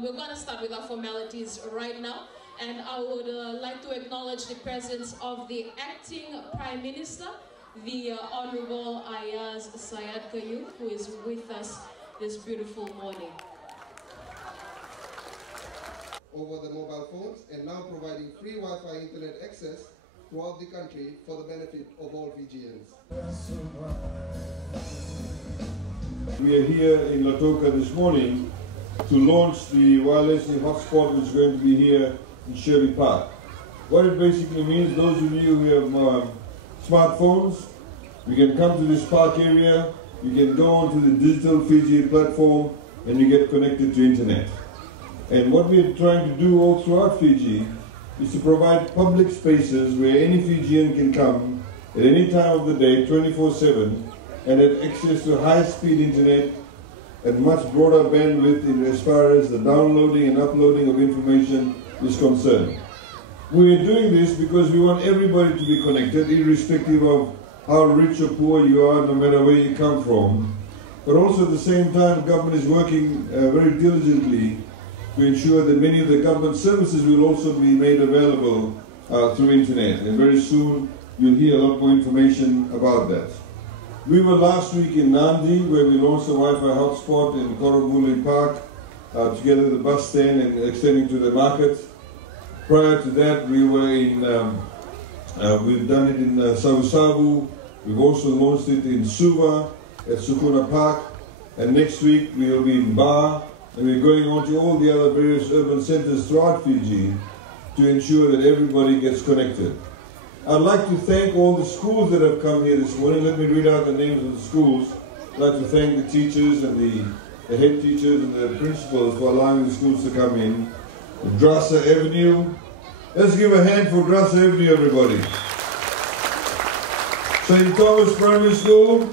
We're going to start with our formalities right now, and I would like to acknowledge the presence of the Acting Prime Minister, the Honorable Aiyaz Sayed-Khaiyum, who is with us this beautiful morning. Over the mobile phones, and now providing free Wi-Fi internet access throughout the country for the benefit of all Fijians. We are here in Lautoka this morning to launch the wireless hotspot, which is going to be here in Shirley Park. What it basically means, those of you who have smartphones, you can come to this park area, you can go onto the digital Fiji platform, and you get connected to internet. And what we're trying to do all throughout Fiji is to provide public spaces where any Fijian can come at any time of the day, 24/7, and have access to high-speed internet and much broader bandwidth as far as the downloading and uploading of information is concerned. We are doing this because we want everybody to be connected, irrespective of how rich or poor you are, no matter where you come from. But also at the same time, government is working very diligently to ensure that many of the government services will also be made available through internet. And very soon you'll hear a lot more information about that. We were last week in Nandi, where we launched a Wi-Fi hotspot in Fijian Park, together with the bus stand and extending to the market. Prior to that, we were in, we've done it in Savu. We've also launched it in Suva at Sukuna Park, and next week we will be in Ba, and we're going on to all the other various urban centers throughout Fiji to ensure that everybody gets connected. I'd like to thank all the schools that have come here this morning. Let me read out the names of the schools. I'd like to thank the teachers and the head teachers and the principals for allowing the schools to come in. Drasa Avenue. Let's give a hand for Drasa Avenue, everybody. St. Thomas Primary School.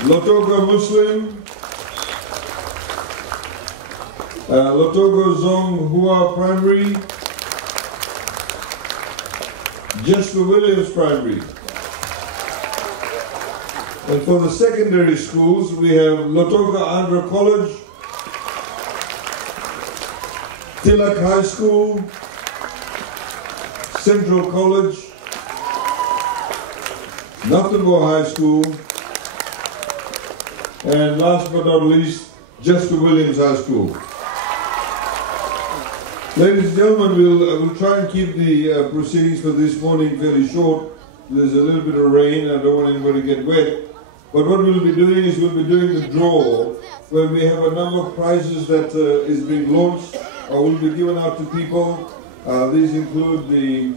Lautoka Muslim. Lautoka Zong Hua Primary. Jasper Williams Primary. And for the secondary schools, we have Lautoka Andhra College, Tilak High School, Central College, Naftambo High School, and last but not least, Jasper Williams High School. Ladies and gentlemen, we'll try and keep the proceedings for this morning fairly short. There's a little bit of rain, I don't want anybody to get wet. But what we'll be doing is we'll be doing the draw, where we have a number of prizes that is being launched or will be given out to people. These include the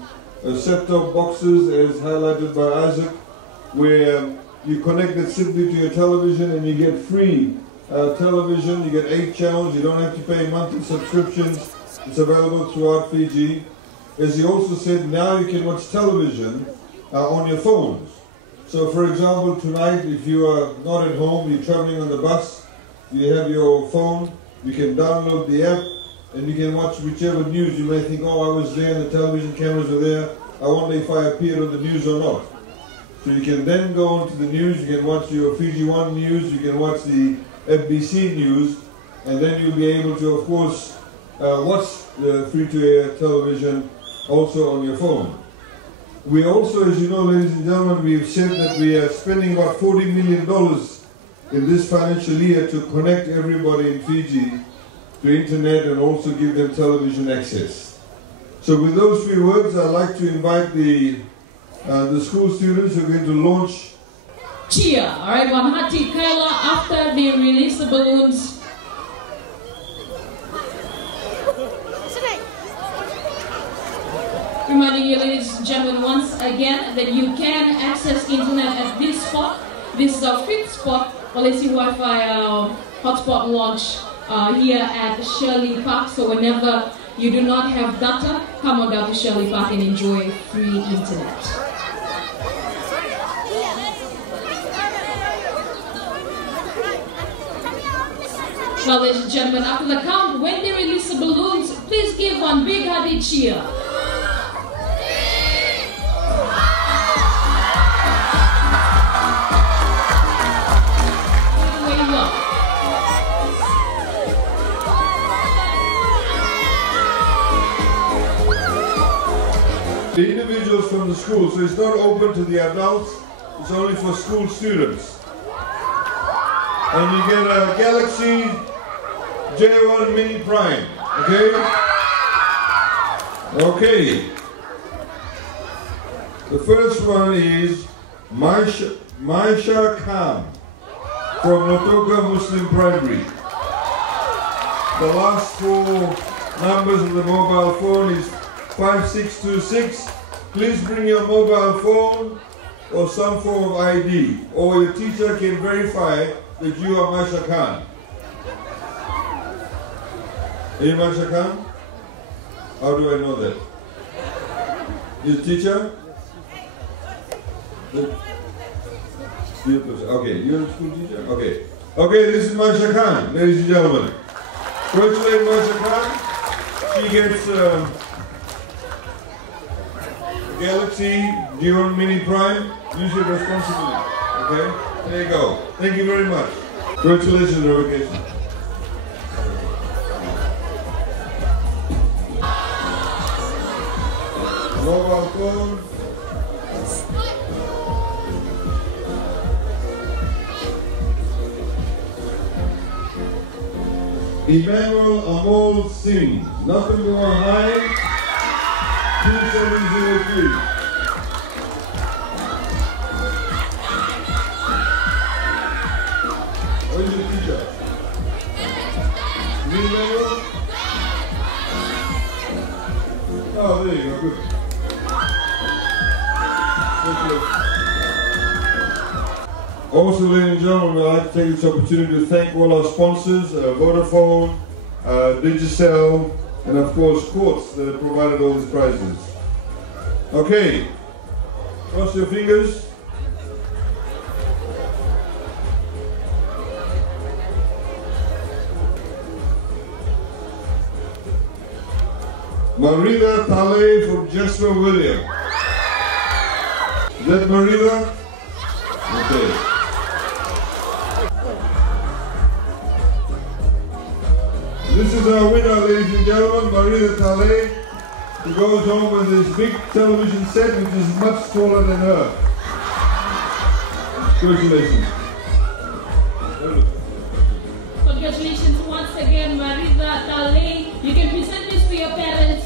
set-top boxes, as highlighted by Isaac, where you connect it simply to your television and you get free television. You get 8 channels, you don't have to pay monthly subscriptions. It's available throughout Fiji. As he also said, now you can watch television on your phones. So for example, tonight, if you are not at home, you're traveling on the bus, you have your phone, you can download the app, and you can watch whichever news. You may think, oh, I was there and the television cameras were there, I wonder if I appeared on the news or not. So you can then go onto the news, you can watch your Fiji One news, you can watch the FBC news, and then you'll be able to, of course, watch the free-to-air television also on your phone. We also, as you know, ladies and gentlemen, we've said that we are spending about $40 million in this financial year to connect everybody in Fiji to internet and also give them television access. So with those few words, I'd like to invite the school students who are going to launch. Cheer! Alright, Wamhati Kaila, after they release the balloons. Reminding you, ladies and gentlemen, once again that you can access internet at this spot. This is our 5th spot, Walesi Wi-Fi hotspot launch here at Shirley Park. So whenever you do not have data, come on down to Shirley Park and enjoy free internet. Now, ladies and gentlemen, after the count, when they release the balloons, please give one big hearty cheer. The individuals from the school, so it's not open to the adults, it's only for school students. And you get a Galaxy J1 Mini Prime, okay? Okay. The first one is Maisha Khan from Lautoka Muslim Primary. The last four numbers of the mobile phone is 5626. Please bring your mobile phone or some form of ID, or your teacher can verify that you are Maisha Khan. Are you Maisha Khan? How do I know that? Your teacher? Okay, you're a school teacher? Okay. Okay, this is Maisha Khan, ladies and gentlemen. Congratulate Maisha Khan. She gets Galaxy J1 Mini Prime. Use it responsibly. Okay? There you go. Thank you very much. Congratulations, Revocation. Mobile phone. Emmanuel Amol Singh, nothing more high, 2703. Where is your teacher? Emmanuel? Oh, there you go, good. Also, ladies and gentlemen, I'd like to take this opportunity to thank all our sponsors, Vodafone, Digicel, and of course Courts that have provided all these prizes. Okay, cross your fingers. Marida Tale from Jesper William. Is that Marida? Okay. This is our winner, ladies and gentlemen, Marida Tale, who goes home with this big television set which is much taller than her. Congratulations. Congratulations once again, Marida Tale. You can present this to your parents,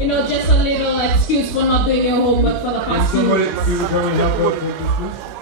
you know, just a little excuse for not doing your homework for the past few weeks. Somebody come and help us with this, please?